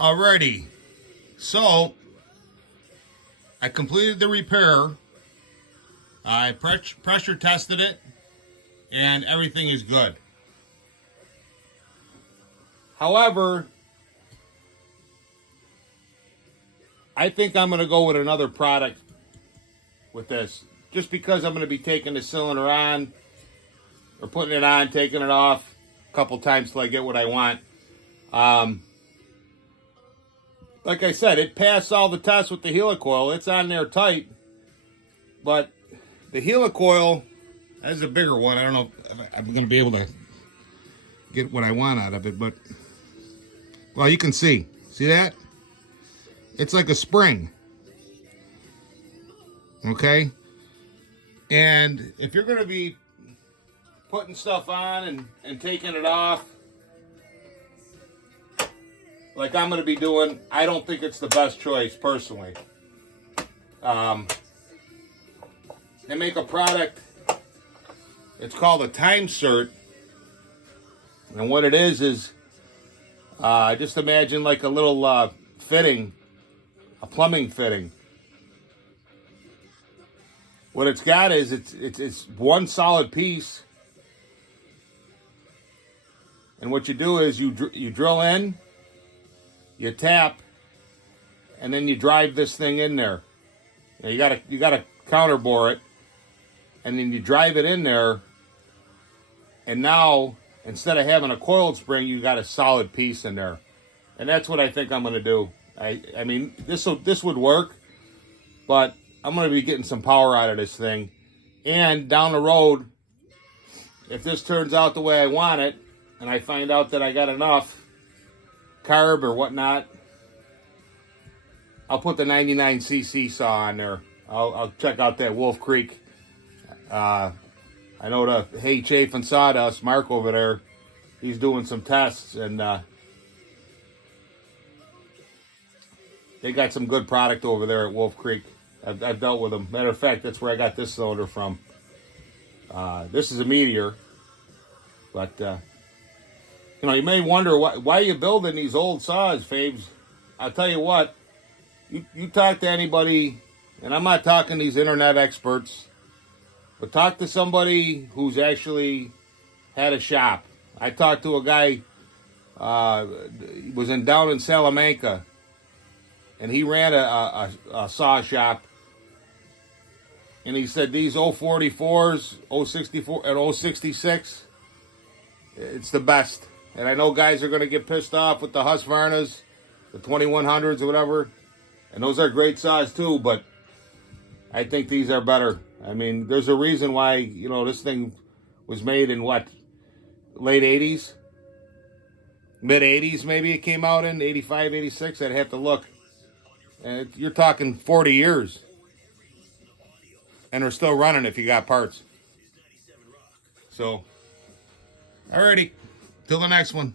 Alrighty, so I completed the repair. I pressure tested it, and everything is good. However, I think I'm going to go with another product with this, just because I'm going to be taking the cylinder on, or putting it on, taking it off a couple times till I get what I want. Like I said, it passed all the tests with the helicoil. It's on there tight, but the helicoil, that's a bigger one. I don't know if I'm going to be able to get what I want out of it, but, well, you can see that? It's like a spring, okay? And if you're going to be putting stuff on and taking it off, like I'm going to be doing, I don't think it's the best choice, personally. They make a product, it's called a time cert. And what it is just imagine like a little fitting, a plumbing fitting. What it's got is it's one solid piece. And what you do is you drill in, you tap, and then you drive this thing in there. Now you gotta counterbore it, and then you drive it in there. And now, instead of having a coiled spring, you got a solid piece in there, and that's what I think I'm gonna do. I mean, this would work, but I'm gonna be getting some power out of this thing, and down the road, if this turns out the way I want it, and I find out that I got enough carb or whatnot, I'll put the 99cc saw on there. I'll check out that Wolf Creek. I know the Hay Chafe and Sawdust, Mark over there, he's doing some tests, and they got some good product over there at Wolf Creek. I've dealt with them. Matter of fact, that's where I got this cylinder from. This is a Meteor, but you may wonder why are you building these old saws, Fabes. I'll tell you what, you talk to anybody, and I'm not talking these internet experts, but talk to somebody who's actually had a shop. I talked to a guy, was down in Salamanca, and he ran a saw shop, and he said these 044s, 064, and 066, it's the best. And I know guys are going to get pissed off with the Husqvarnas, the 2100s or whatever, and those are great saws too, but I think these are better. I mean, there's a reason why, this thing was made in what, late 80s? Mid 80s maybe it came out in, 85, 86, I'd have to look. And you're talking 40 years. And they're still running if you got parts. So, alrighty. Till the next one.